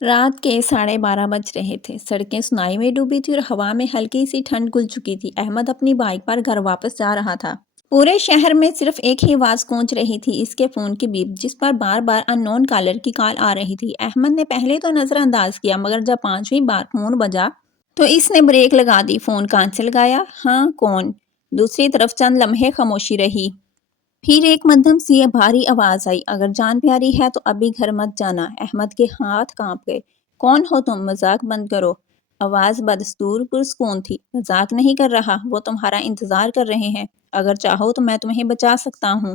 رات کے 12:30 بج رہے تھے۔ سڑکیں سنائی میں ڈوبی تھی اور ہوا میں ہلکی سی ٹھنڈ گھل چکی تھی۔ احمد اپنی بائیک پر گھر واپس جا رہا تھا۔ پورے شہر میں صرف ایک ہی آواز گونج رہی تھی، اس کے فون کی بیپ، جس پر بار بار ان نون کالر کی کال آ رہی تھی۔ احمد نے پہلے تو نظر انداز کیا، مگر جب 5ویں بار فون بجا تو اس نے بریک لگا دی۔ فون کان سے لگایا۔ ہاں کون؟ دوسری طرف چند لمحے خاموشی رہی، پھر ایک مدھم سی بھاری آواز آئی، اگر جان پیاری ہے تو ابھی گھر مت جانا۔ احمد کے ہاتھ کانپ گئے۔ کون ہو تم؟ مذاق بند کرو۔ آواز بدستور پرسکون تھی۔ مذاق نہیں کر رہا، وہ تمہارا انتظار کر رہے ہیں، اگر چاہو تو میں تمہیں بچا سکتا ہوں۔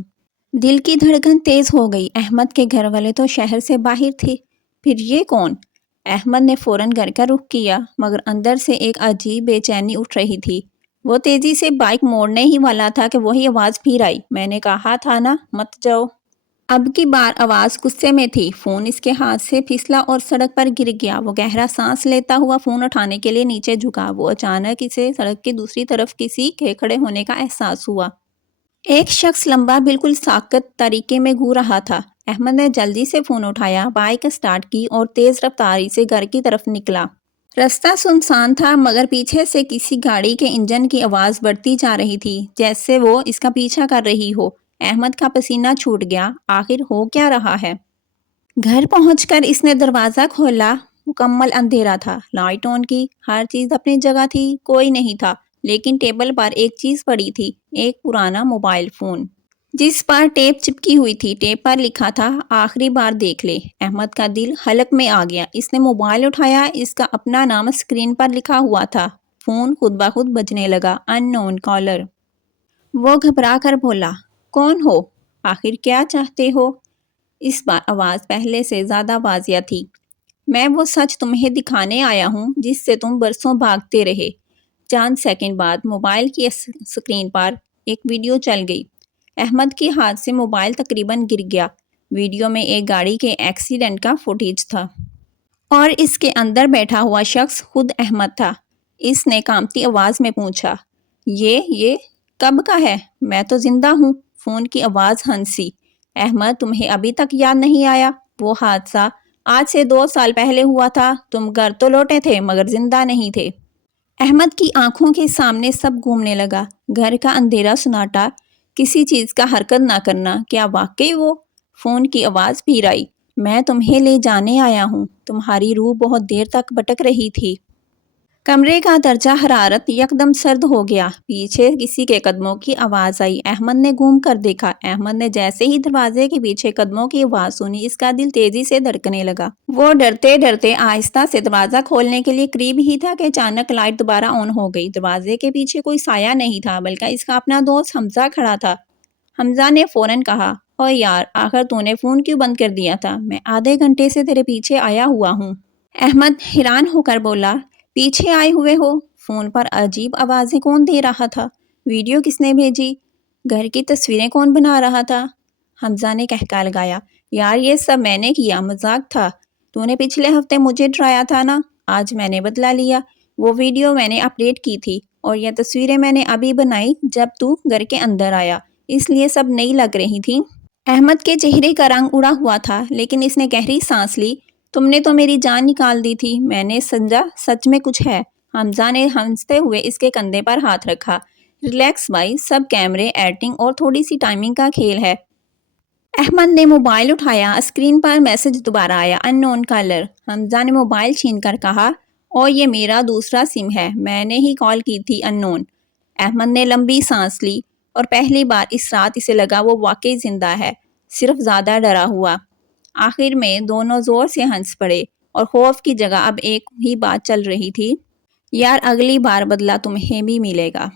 دل کی دھڑکن تیز ہو گئی۔ احمد کے گھر والے تو شہر سے باہر تھے، پھر یہ کون؟ احمد نے فوراً گھر کا رخ کیا، مگر اندر سے ایک عجیب بے چینی اٹھ رہی تھی۔ وہ تیزی سے بائیک موڑنے ہی والا تھا کہ وہی آواز پھر آئی، میں نے کہا تھا نا مت جاؤ۔ اب کی بار آواز غصے میں تھی۔ فون اس کے ہاتھ سے پھسلا اور سڑک پر گر گیا۔ وہ گہرا سانس لیتا ہوا فون اٹھانے کے لیے نیچے جھکا۔ وہ اچانک اسے سڑک کی دوسری طرف کسی کے کھڑے ہونے کا احساس ہوا۔ ایک شخص لمبا، بالکل ساکت طریقے میں گھور رہا تھا۔ احمد نے جلدی سے فون اٹھایا، بائیک سٹارٹ کی اور تیز رفتاری سے گھر کی طرف نکلا۔ راستہ سنسان تھا، مگر پیچھے سے کسی گاڑی کے انجن کی آواز بڑھتی جا رہی تھی، جیسے وہ اس کا پیچھا کر رہی ہو۔ احمد کا پسینہ چھوٹ گیا۔ آخر ہو کیا رہا ہے؟ گھر پہنچ کر اس نے دروازہ کھولا۔ مکمل اندھیرا تھا، لائٹ آن کی، ہر چیز اپنی جگہ تھی، کوئی نہیں تھا، لیکن ٹیبل پر ایک چیز پڑی تھی، ایک پرانا موبائل فون، جس پر ٹیپ چپکی ہوئی تھی۔ ٹیپ پر لکھا تھا، آخری بار دیکھ لے۔ احمد کا دل حلق میں آ گیا۔ اس نے موبائل اٹھایا، اس کا اپنا نام اسکرین پر لکھا ہوا تھا۔ فون خود بخود بجنے لگا، ان نون کالر۔ وہ گھبرا کر بولا، کون ہو؟ آخر کیا چاہتے ہو؟ اس بار آواز پہلے سے زیادہ واضح تھی۔ میں وہ سچ تمہیں دکھانے آیا ہوں جس سے تم برسوں بھاگتے رہے۔ چند سیکنڈ بعد موبائل کی اسکرین پر ایک ویڈیو چل گئی۔ احمد کے ہاتھ سے موبائل تقریباً گر گیا۔ ویڈیو میں ایک گاڑی کے ایکسیڈنٹ کا فوٹیج تھا، اور اس کے اندر بیٹھا ہوا شخص خود احمد تھا۔ اس نے کانپتی آواز میں پوچھا، یہ کب کا ہے؟ میں تو زندہ ہوں۔ فون کی آواز ہنسی، احمد تمہیں ابھی تک یاد نہیں آیا؟ وہ حادثہ آج سے 2 سال پہلے ہوا تھا، تم گھر تو لوٹے تھے مگر زندہ نہیں تھے۔ احمد کی آنکھوں کے سامنے سب گھومنے لگا، گھر کا اندھیرا، سناٹا، کسی چیز کا حرکت نہ کرنا۔ کیا واقعی وہ؟ فون کی آواز پھر آئی، میں تمہیں لے جانے آیا ہوں، تمہاری روح بہت دیر تک بھٹک رہی تھی۔ کمرے کا درجہ حرارت یکدم سرد ہو گیا۔ پیچھے کسی کے قدموں کی آواز آئی۔ احمد نے گھوم کر دیکھا۔ احمد نے جیسے ہی دروازے کے پیچھے قدموں کی آواز سنی، اس کا دل تیزی سے دھڑکنے لگا۔ وہ ڈرتے ڈرتے آہستہ سے دروازہ کھولنے کے لیے قریب ہی تھا کہ اچانک لائٹ دوبارہ آن ہو گئی۔ دروازے کے پیچھے کوئی سایہ نہیں تھا، بلکہ اس کا اپنا دوست حمزہ کھڑا تھا۔ حمزہ نے فوراً کہا، اوے یار، آخر تو نے فون کیوں بند کر دیا تھا؟ میں آدھے گھنٹے سے تیرے پیچھے آیا ہوا ہوں۔ احمد حیران ہو کر بولا، پیچھے آئے ہوئے ہو؟ فون پر عجیب آوازیں کون دے رہا تھا؟ ویڈیو کس نے بھیجی؟ گھر کی تصویریں کون بنا رہا تھا؟ حمزہ نے کہکا لگایا، یار یہ سب میں نے کیا، مذاق تھا۔ تو نے پچھلے ہفتے مجھے ڈرایا تھا نا، آج میں نے بدلہ لیا۔ وہ ویڈیو میں نے اپڈیٹ کی تھی، اور یہ تصویریں میں نے ابھی بنائی جب تو گھر کے اندر آیا، اس لیے سب نئی لگ رہی تھی۔ احمد کے چہرے کا رنگ اڑا ہوا تھا، لیکن اس نے گہری سانس لی۔ تم نے تو میری جان نکال دی تھی، میں نے سمجھا سچ میں کچھ ہے۔ حمزہ نے ہنستے ہوئے اس کے کندھے پر ہاتھ رکھا، ریلیکس بھائی، سب کیمرے، ایڈیٹنگ اور تھوڑی سی ٹائمنگ کا کھیل ہے۔ احمد نے موبائل اٹھایا، اسکرین پر میسج دوبارہ آیا، ان نون کالر۔ حمزہ نے موبائل چھین کر کہا، اور یہ میرا دوسرا سم ہے، میں نے ہی کال کی تھی، ان نون۔ احمد نے لمبی سانس لی، اور پہلی بار اس رات اسے لگا وہ واقعی زندہ ہے، صرف زیادہ ڈرا ہوا۔ آخر میں دونوں زور سے ہنس پڑے، اور خوف کی جگہ اب ایک ہی بات چل رہی تھی، یار اگلی بار بدلہ تمہیں بھی ملے گا۔